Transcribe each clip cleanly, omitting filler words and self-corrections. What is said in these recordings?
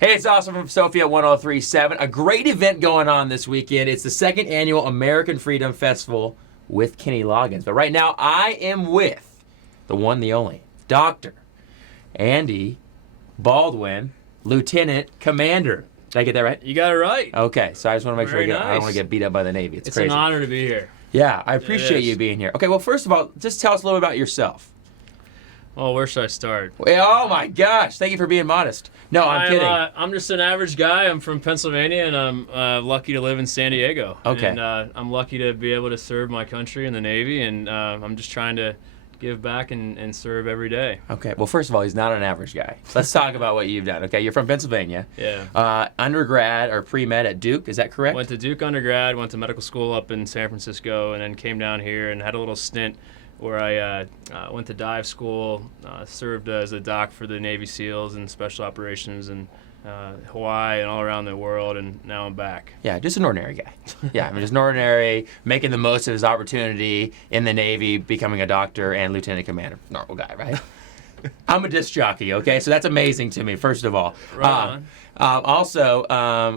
Hey, it's Austin from Sophia 1037. A great event going on this weekend. It's the second annual American Freedom Festival with Kenny Loggins. But right now, I am with the one, the only, Dr. Andy Baldwin, Lieutenant Commander. Did I get that right? You got it right. Okay, so I just want to make sure I Nice. don't want to get beat up by the Navy. It's crazy. It's an honor to be here. Yeah, I appreciate you being here. Okay, well, first of all, just tell us a little about yourself. Well, where should I start? Oh my gosh, thank you for being modest. No, I'm kidding. I'm just an average guy. I'm from Pennsylvania, and I'm lucky to live in San Diego. Okay. And I'm lucky to be able to serve my country in the Navy, and I'm just trying to give back and serve every day. Okay, well, first of all, he's not an average guy. Let's talk about what you've done. Okay, you're from Pennsylvania. Yeah. Undergrad or pre-med at Duke, is that correct? Went to Duke undergrad, went to medical school up in San Francisco, and then came down here and had a little stint where I went to dive school, served as a doc for the Navy SEALs and Special Operations in Hawaii and all around the world, and now I'm back. Yeah, just an ordinary guy. Yeah, I mean, just an ordinary, making the most of his opportunity in the Navy, becoming a doctor and lieutenant commander. Normal guy, right? I'm a disc jockey, okay? So that's amazing to me, first of all. Right on. Also,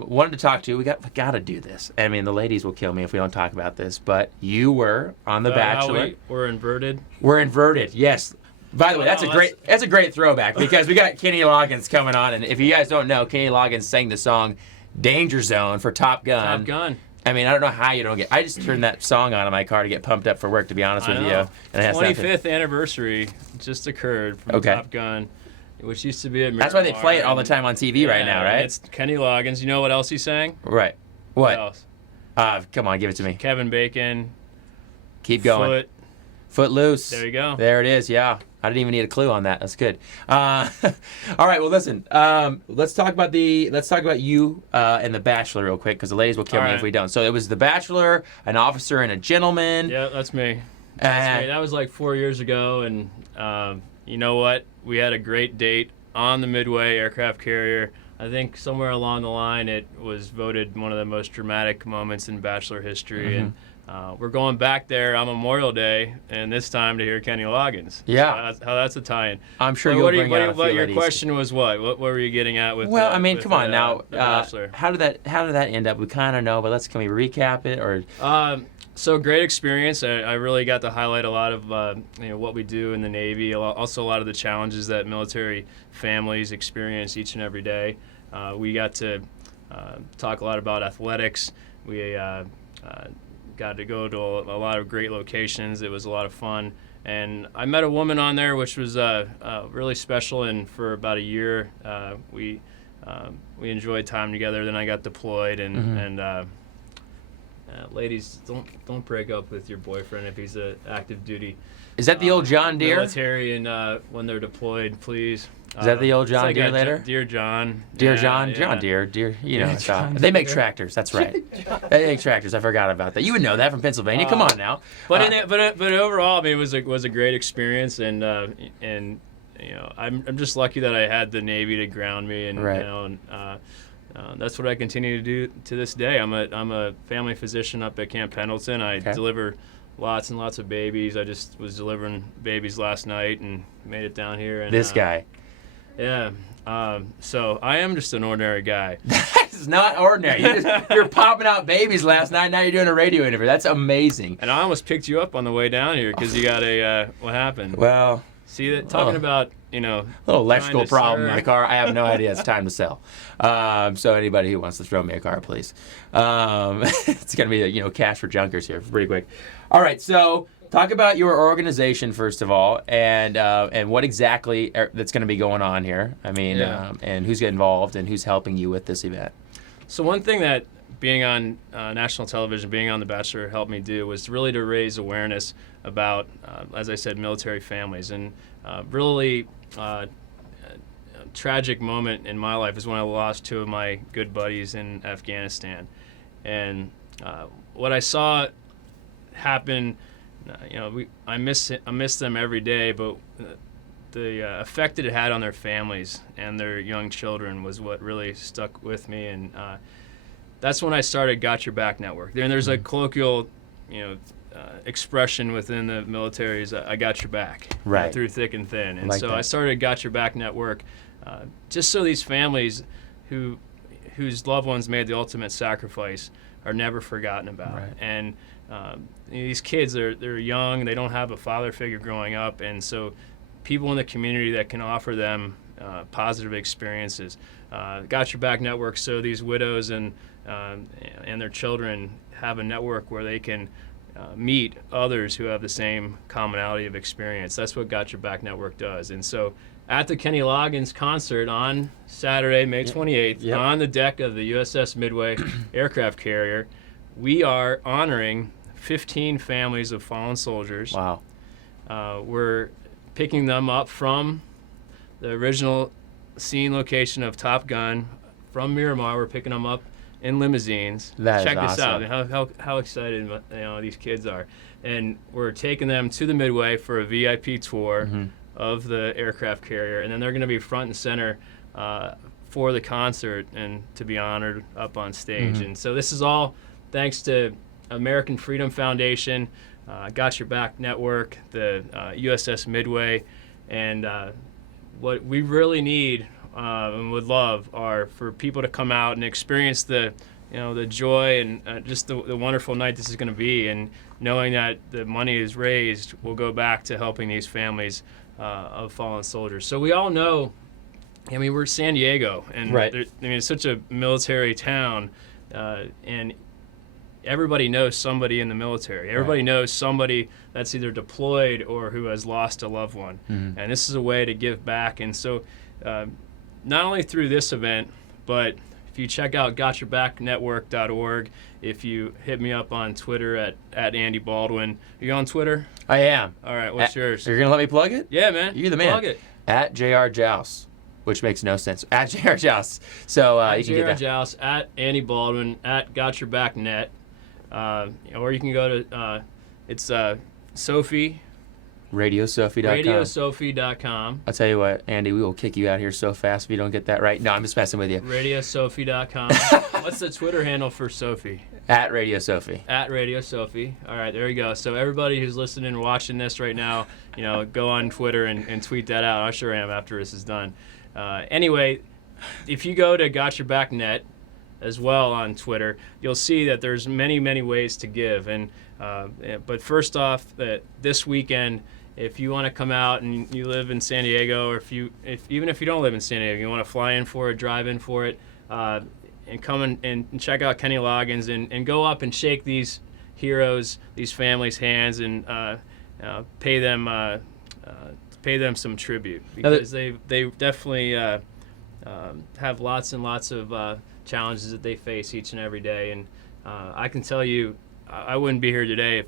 wanted to talk to you. We got to do this. I mean, the ladies will kill me if we don't talk about this, but you were on The Bachelor. We're inverted. We're inverted, yes. By the way, that's a great throwback because we got Kenny Loggins coming on, and if you guys don't know, Kenny Loggins sang the song "Danger Zone" for Top Gun. Top Gun. I mean, I don't know how you don't get. I just turned that song on in my car to get pumped up for work. To be honest with you, and it has 25th anniversary just occurred from Top Gun, which used to be at Miramar. That's why they play it all the time on TV right now, right? It's Kenny Loggins. You know what else he sang? Right. What else? Come on, give it to me. Kevin Bacon. Keep going. Footloose. There you go. There it is. Yeah. I didn't even need a clue on that. That's good. All right. Well, listen. Let's talk about you and The Bachelor real quick because the ladies will kill me if we don't. So it was The Bachelor, an officer, and a gentleman. Yeah, that's me. That's me. That was like 4 years ago, and you know what? We had a great date on the Midway aircraft carrier. I think somewhere along the line, it was voted one of the most dramatic moments in Bachelor history, and we're going back there on Memorial Day, and this time to hear Kenny Loggins. Yeah. So that's a tie-in. I'm sure you'll bring out a few your ladies. question was what? What were you getting at with? Well, I mean, come on now. The Bachelor. How did that end up? We kind of know, but can we recap it or? So great experience. I really got to highlight a lot of what we do in the Navy. Also a lot of the challenges that military families experience each and every day. We got to talk a lot about athletics. We got to go to a lot of great locations. It was a lot of fun. And I met a woman on there, which was really special. And for about a year, we enjoyed time together. Then I got deployed, and ladies, don't break up with your boyfriend if he's an active duty. Is that the old John Deere? Military, and when they're deployed, please. Is that the old John Deere later? Dear John. Dear Yeah, John? yeah. John Deere. You know. John they make tractors. That's right. They make tractors. I forgot about that. You would know that from Pennsylvania. Come on now. But overall, I mean, it was a great experience, and I'm just lucky that I had the Navy to ground me, and that's what I continue to do to this day. I'm a family physician up at Camp Pendleton. I deliver lots and lots of babies. I just was delivering babies last night and made it down here. And, this guy. Yeah. So I am just an ordinary guy. That's not ordinary. You're popping out babies last night. Now you're doing a radio interview. That's amazing. And I almost picked you up on the way down here because you got a what happened? Well, see that talking about a little electrical problem in my car. I have no idea. It's time to sell. So anybody who wants to throw me a car, please. It's gonna be cash for junkers here pretty quick. All right, so talk about your organization first of all, and what exactly that's going to be going on here. I mean, and who's involved and who's helping you with this event. So one thing that being on national television, being on The Bachelor helped me do was really to raise awareness about, as I said, military families. And really tragic moment in my life is when I lost two of my good buddies in Afghanistan. And what I saw happen, I miss them every day, but the effect that it had on their families and their young children was what really stuck with me. And that's when I started Got Your Back Network. There's a colloquial, expression within the military is I got your back, through thick and thin. And I started Got Your Back Network just so these families whose loved ones made the ultimate sacrifice are never forgotten about. Right. And these kids, they're young, they don't have a father figure growing up, and so people in the community that can offer them positive experiences. Got Your Back Network, so these widows and their children have a network where they can meet others who have the same commonality of experience. That's what Got Your Back Network does. And so at the Kenny Loggins concert on Saturday, May 28th, on the deck of the USS Midway aircraft carrier, we are honoring 15 families of fallen soldiers. Wow. We're picking them up from the original scene location of Top Gun from Miramar. We're picking them up in limousines. That Check is this awesome. out. How excited these kids are. And we're taking them to the Midway for a VIP tour of the aircraft carrier, and then they're going to be front and center for the concert and to be honored up on stage. And so this is all thanks to American Freedom Foundation, Got Your Back Network, the USS Midway, and what we really need and would love are for people to come out and experience the joy and just the wonderful night this is going to be, and knowing that the money is raised will go back to helping these families of fallen soldiers. So we all know, we're San Diego, and it's such a military town, and everybody knows somebody in the military. Everybody knows somebody that's either deployed or who has lost a loved one. And this is a way to give back. And so not only through this event, but if you check out gotyourbacknetwork.org, if you hit me up on Twitter at Andy Baldwin. Are you on Twitter? I am. All right, what's yours? You're going to let me plug it? Yeah, man. You're the man. Plug it. At JR Joust, which makes no sense. At JR Joust. So you can get that. JR Joust, at Andy Baldwin, at gotyourbacknet. Or you can go to, it's Sophie. RadioSophie.com. RadioSophie.com. I'll tell you what, Andy, we will kick you out here so fast if you don't get that right. No, I'm just messing with you. RadioSophie.com. What's the Twitter handle for Sophie? At Radio Sophie. At Radio Sophie. All right, there you go. So everybody who's listening and watching this right now, go on Twitter and tweet that out. I sure am after this is done. Anyway, if you go to Got Your Back Net as well on Twitter, you'll see that there's many, many ways to give. But first off, this weekend, if you want to come out and you live in San Diego, or even if you don't live in San Diego, you want to fly in for it, drive in for it, and come and check out Kenny Loggins and go up and shake these heroes, these families' hands, and pay them some tribute, because they definitely have lots and lots of challenges that they face each and every day. And I can tell you, I wouldn't be here today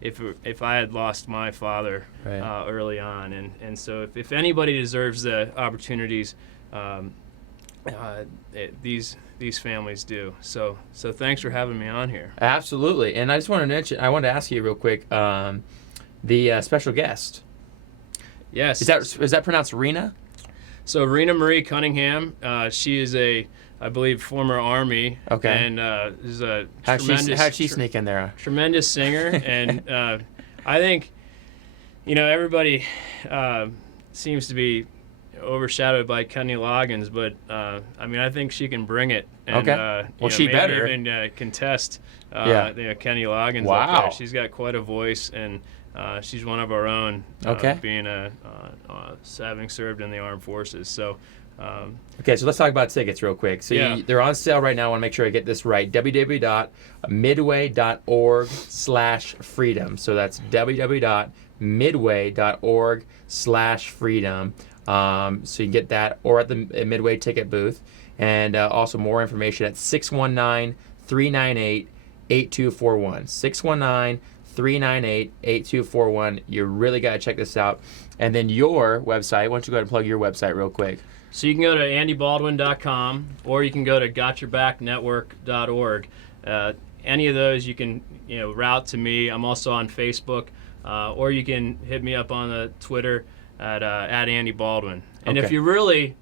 if I had lost my father early on. And so if anybody deserves the opportunities, these families do. So thanks for having me on here. Absolutely. And I just wanted to mention, ask you real quick, the special guest. Yes. Is that pronounced Rena? So Rena Marie Cunningham, she is I believe, former Army. Okay. And is a how'd she sneak in there? Tremendous singer. And I think, everybody seems to be overshadowed by Kenny Loggins, but I think she can bring it. And, okay. Well, she maybe better even contest Kenny Loggins. Wow. Up there. She's got quite a voice, and she's one of our own. Okay. Being having served in the armed forces. So. Okay, so let's talk about tickets real quick. So they're on sale right now. I want to make sure I get this right. www.midway.org/freedom. So that's www.midway.org/freedom. So you can get that, or at the Midway ticket booth. And also more information at 619-398-8241. 619-398-8241. You really got to check this out. And then your website, why don't you go ahead and plug your website real quick? So you can go to andybaldwin.com, or you can go to gotyourbacknetwork.org. Any of those you can route to me. I'm also on Facebook, or you can hit me up on the Twitter at Andy Baldwin. And if you really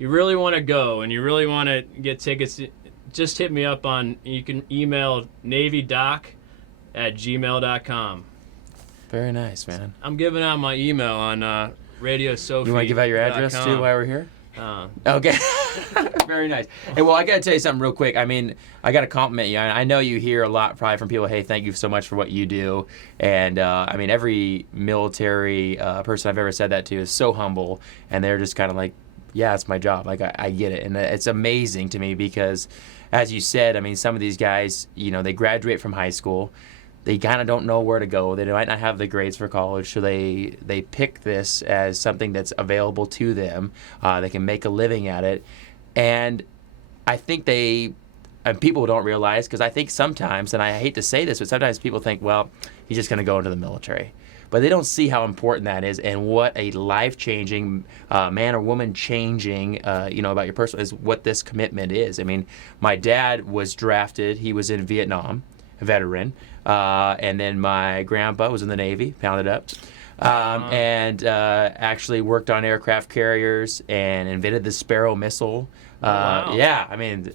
want to go and you really want to get tickets, just hit me up you can email navydoc@gmail.com. Very nice, man. I'm giving out my email on Radio Sophie. You want to give out your address too while we're here? Okay. Very nice. Hey, well, I got to tell you something real quick. I mean, I got to compliment you. I know you hear a lot probably from people, hey, thank you so much for what you do. And, I mean, every military person I've ever said that to is so humble. And they're just kind of like, yeah, it's my job. Like, I get it. And it's amazing to me because, as you said, I mean, some of these guys, you know, they graduate from high school. They kind of don't know where to go. They might not have the grades for college, so they pick this as something that's available to them. They can make a living at it. And I think and people don't realize, because I think sometimes, and I hate to say this, but sometimes people think, well, he's just going to go into the military. But they don't see how important that is and what a life-changing, man or woman changing, about your personal, is what this commitment is. I mean, my dad was drafted. He was in Vietnam, a veteran. And then my grandpa was in the Navy, pounded up. And actually worked on aircraft carriers and invented the Sparrow missile. Wow. Yeah, I mean,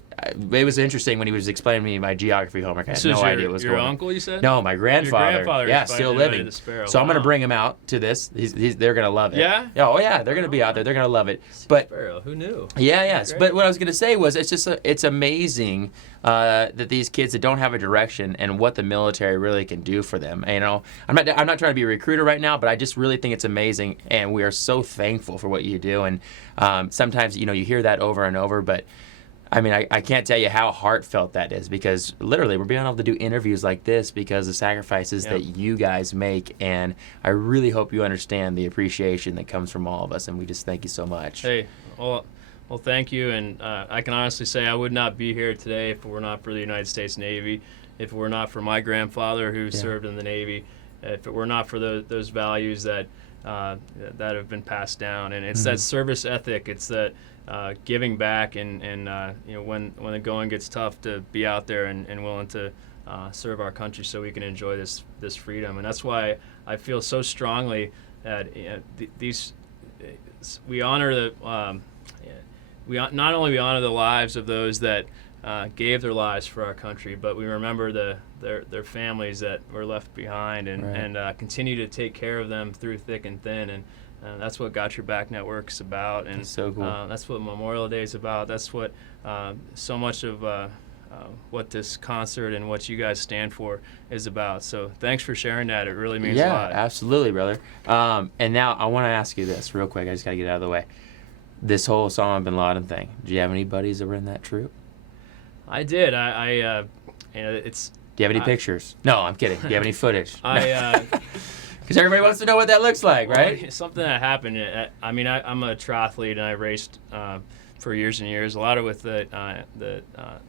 it was interesting when he was explaining to me my geography homework. I had no idea what was going on. Your uncle, you said? No, my grandfather. Your grandfather, yeah, still living. So I'm going to bring him out to this. They're going to love it. Yeah? Oh, yeah, they're going to be out there. They're going to love it. But Sparrow, who knew? Yeah. But what I was going to say was it's amazing that these kids that don't have a direction and what the military really can do for them. You know, I'm not trying to be a recruiter right now, but I just really think it's amazing, and we are so thankful for what you do. And sometimes, you hear that over and over, but I mean, I can't tell you how heartfelt that is, because literally we're being able to do interviews like this because of the sacrifices that you guys make, and I really hope you understand the appreciation that comes from all of us, and we just thank you so much. Hey, well, thank you, and I can honestly say I would not be here today if it were not for the United States Navy, if it were not for my grandfather who served in the Navy, if it were not for those values that have been passed down, and it's that service ethic, it's that giving back, and when the going gets tough, to be out there and willing to serve our country so we can enjoy this freedom. And that's why I feel so strongly that we honor the not only we honor the lives of those that gave their lives for our country, but we remember their families that were left behind, and continue to take care of them through thick and thin. And that's what Got Your Back Network is about, and that's so cool. That's what Memorial Day is about. That's what so much of what this concert and what you guys stand for is about. So thanks for sharing that. It really means a lot. Yeah, absolutely, brother. And now I want to ask you this real quick. I just got to get it out of the way. This whole Osama bin Laden thing, do you have any buddies that were in that troop? I did. It's. Do you have any pictures? No, I'm kidding. Do you have any footage? Because everybody wants to know what that looks like, right? Well, something that happened. I'm a triathlete, and I raced for years and years. A lot of with the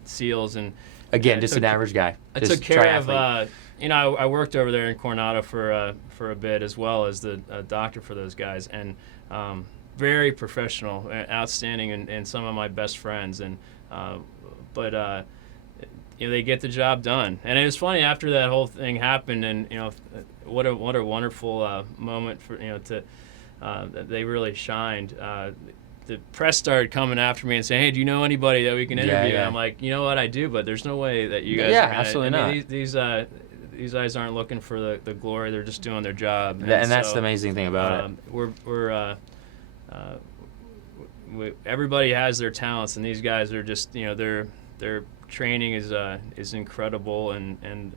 SEALs, and again, just an average guy. I took care of. I worked over there in Coronado for a bit, as well as the doctor for those guys, and very professional, outstanding, and some of my best friends, and but they get the job done. And it was funny after that whole thing happened, and what a wonderful moment for that they really shined. The press started coming after me and saying, "Hey, do you know anybody that we can interview?" Yeah. And I'm like, you know what, I do, but there's no way that you guys. Yeah, are gonna, absolutely I mean, not. These guys aren't looking for the glory; they're just doing their job. And that's the amazing thing about it. Everybody has their talents, and these guys are just their training is incredible, and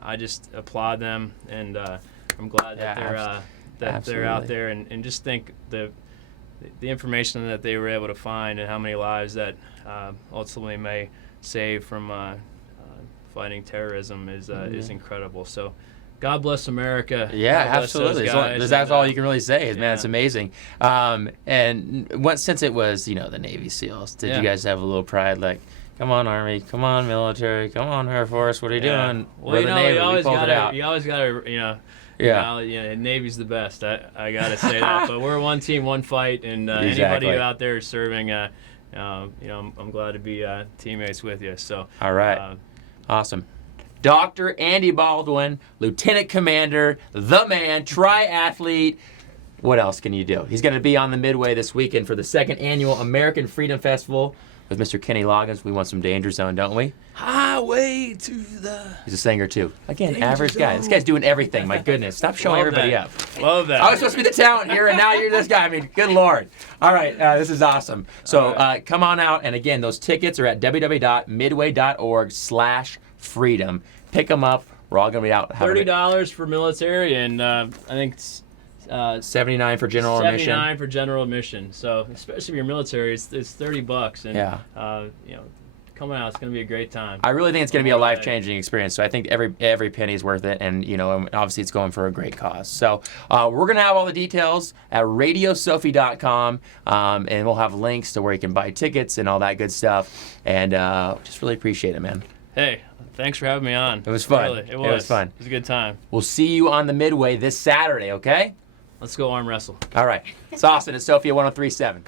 I just applaud them, and I'm glad that they're out there, and just think the information that they were able to find, and how many lives that ultimately may save from fighting terrorism is incredible. So God bless America. Yeah, God bless absolutely. those guys, That's all you can really say. Man, it's amazing. And since it was the Navy SEALs, did you guys have a little pride, like, come on, Army, come on, military, come on, Air Force, what are you doing? Well, We're the Navy. you always gotta, Navy's the best. I gotta say that. But we're one team, one fight, and anybody out there serving, I'm glad to be teammates with you. So. All right. Awesome. Dr. Andy Baldwin, Lieutenant Commander, the man, triathlete. What else can you do? He's going to be on the Midway this weekend for the 2nd annual American Freedom Festival with Mr. Kenny Loggins. We want some Danger Zone, don't we? Highway to the... He's a singer, too. Again, Danger average guy. Zone. This guy's doing everything. My goodness. Stop showing Love everybody that. up. Love that. I was supposed to be the talent here, and now you're this guy. I mean, good Lord. All right, this is awesome. So come on out, and again, those tickets are at www.midway.org/freedom. Pick them up. We're all going to be out. $30 for military, and I think it's $79 for general admission. $79 for general admission. So especially if you're military, it's $30, and Yeah. Coming out, it's going to be a great time. I really think it's going to be a life-changing experience. So I think every penny is worth it, and obviously it's going for a great cause. So we're going to have all the details at radiosophie.com, and we'll have links to where you can buy tickets and all that good stuff. And just really appreciate it, man. Hey, thanks for having me on. It was fun. Really, It was fun. It was a good time. We'll see you on the Midway this Saturday, okay? Let's go arm wrestle. All right. It's Austin at Sophia 103.7.